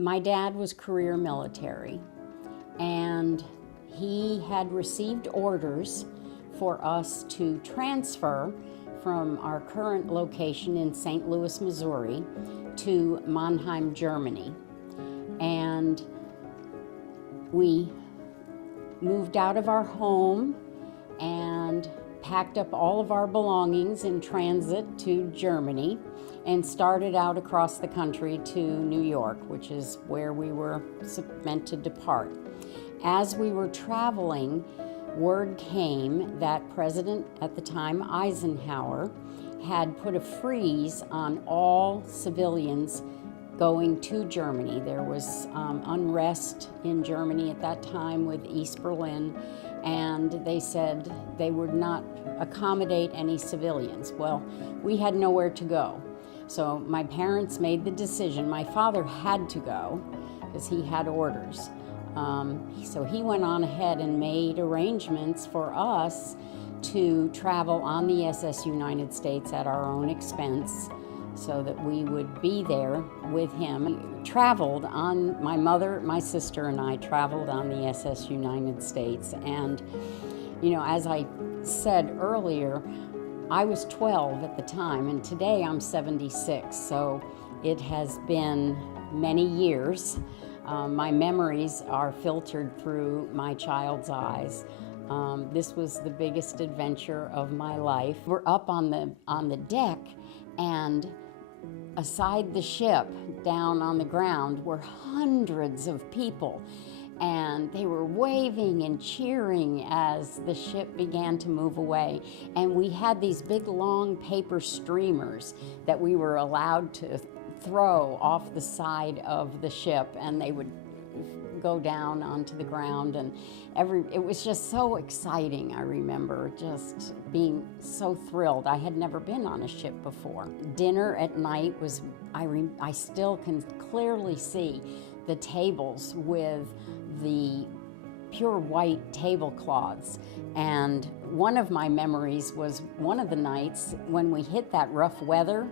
My dad was career military, and he had received orders for us to transfer from our current location in St. Louis, Missouri, to Mannheim, Germany. And we moved out of our home and packed up all of our belongings in transit to Germany and started out across the country to New York, which is where we were meant to depart. As we were traveling, word came that President at the time, Eisenhower, had put a freeze on all civilians going to Germany. There was unrest in Germany at that time with East Berlin, and they said they would not accommodate any civilians. Well, we had nowhere to go. So my parents made the decision. My father had to go because he had orders. So he went on ahead and made arrangements for us to travel on the SS United States at our own expense so that we would be there with him. We traveled on, my mother, my sister, and I traveled on the SS United States. And, you know, as I said earlier, I was 12 at the time, and today I'm 76, so it has been many years. My memories are filtered through my child's eyes. This was the biggest adventure of my life. We're up on the deck, and aside the ship, down on the ground, were hundreds of people. And they were waving and cheering as the ship began to move away. And we had these big long paper streamers that we were allowed to throw off the side of the ship, and they would go down onto the ground, and it was just so exciting. I remember just being so thrilled. I had never been on a ship before. Dinner at night was, I still can clearly see the tables with the pure white tablecloths. And one of my memories was one of the nights when we hit that rough weather.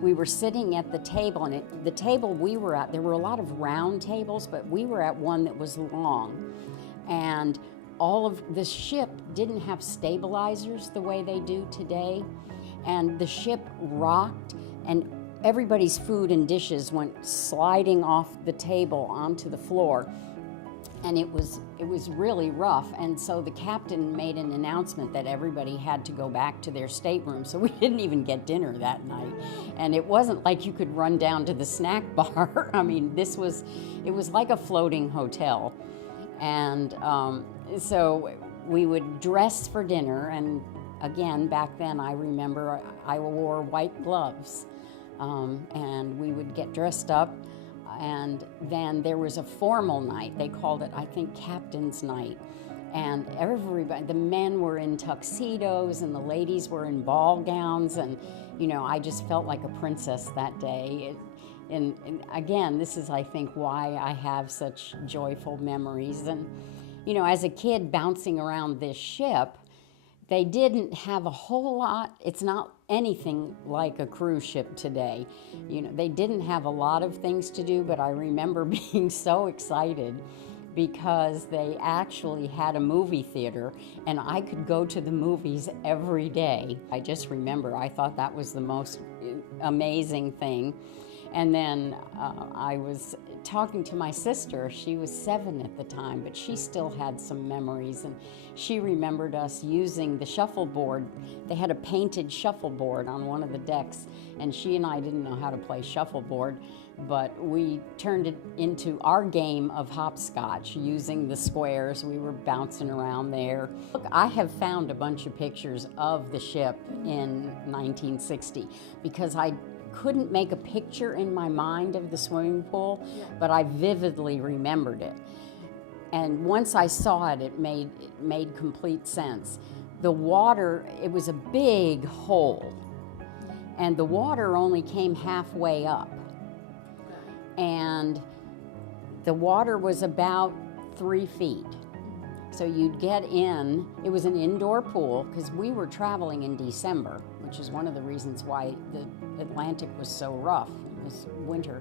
We were sitting at the table, and the table we were at, there were a lot of round tables, but we were at one that was long. And all of the ship didn't have stabilizers the way they do today. And the ship rocked, and everybody's food and dishes went sliding off the table onto the floor. And it was really rough, and so the captain made an announcement that everybody had to go back to their stateroom, so we didn't even get dinner that night. And it wasn't like you could run down to the snack bar. I mean, it was like a floating hotel. And so we would dress for dinner, and again, back then I remember I wore white gloves, and we would get dressed up. And then there was a formal night. They called it, I think, Captain's Night. And everybody, the men were in tuxedos and the ladies were in ball gowns. And, you know, I just felt like a princess that day. And again, this is, I think, why I have such joyful memories. And, you know, as a kid bouncing around this ship, they didn't have a whole lot. It's not anything like a cruise ship today. You know, they didn't have a lot of things to do, but I remember being so excited because they actually had a movie theater, and I could go to the movies every day. I just remember, I thought that was the most amazing thing. And then I was talking to my sister. She was 7 at the time, but she still had some memories, and she remembered us using the shuffleboard. They had a painted shuffleboard on one of the decks, and she and I didn't know how to play shuffleboard, but we turned it into our game of hopscotch using the squares. We were bouncing around there. Look, I have found a bunch of pictures of the ship in 1960 because I couldn't make a picture in my mind of the swimming pool, but I vividly remembered it. And once I saw it, it made complete sense. The water, it was a big hole, and the water only came halfway up. And the water was about 3 feet. So you'd get in, it was an indoor pool, because we were traveling in December, which is one of the reasons why the Atlantic was so rough. It was winter.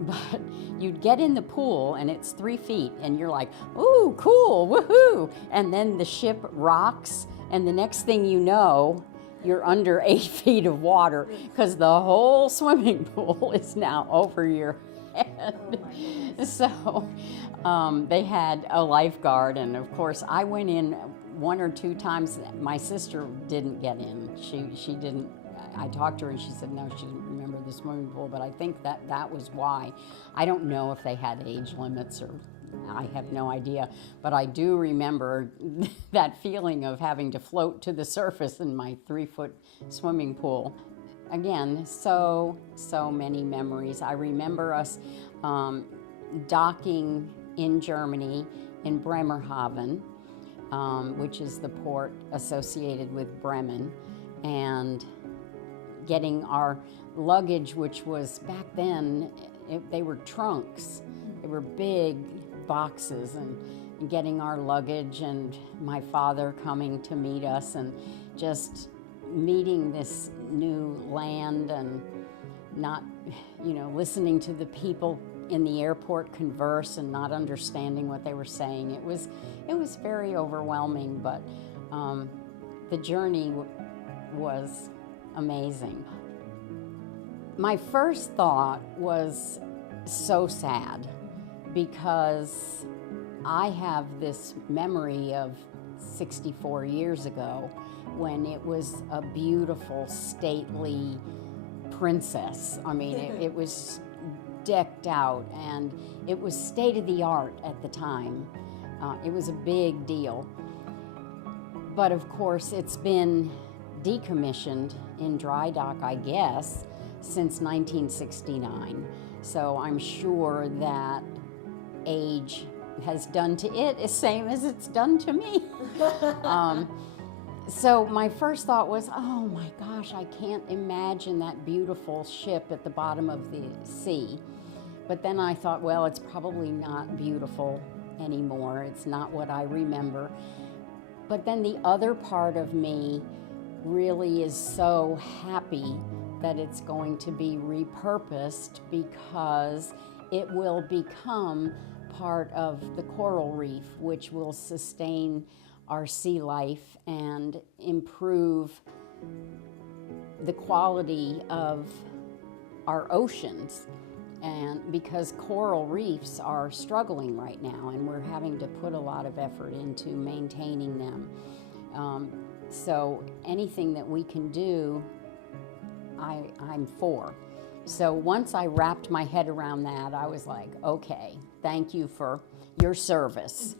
But you'd get in the pool and it's 3 feet and you're like, ooh, cool, woohoo. And then the ship rocks and the next thing you know, you're under 8 feet of water because the whole swimming pool is now over your head. So they had a lifeguard, and of course I went in 1 or 2 times. My sister didn't get in. She didn't. I talked to her and she said no, she didn't remember the swimming pool, but I think that was why. I don't know if they had age limits, or I have no idea, but I do remember that feeling of having to float to the surface in my 3-foot swimming pool. Again, so many memories. I remember us docking in Germany in Bremerhaven, which is the port associated with Bremen, and getting our luggage, which was back then, they were trunks. They were big boxes, and getting our luggage, and my father coming to meet us, and just meeting this new land, and not, listening to the people in the airport converse and not understanding what they were saying. It was very overwhelming, but the journey was amazing. My first thought was so sad, because I have this memory of 64 years ago when it was a beautiful, stately princess. I mean, it was decked out, and it was state of the art at the time. It was a big deal. But of course, it's been decommissioned in dry dock, I guess, since 1969. So I'm sure that age has done to it the same as it's done to me. So my first thought was, oh my gosh, I can't imagine that beautiful ship at the bottom of the sea. But then I thought, well, it's probably not beautiful anymore. It's not what I remember. But then the other part of me really is so happy that it's going to be repurposed, because it will become part of the coral reef, which will sustain our sea life and improve the quality of our oceans. And because coral reefs are struggling right now, and we're having to put a lot of effort into maintaining them. So anything that we can do, I'm for. So once I wrapped my head around that, I was like, okay, thank you for your service.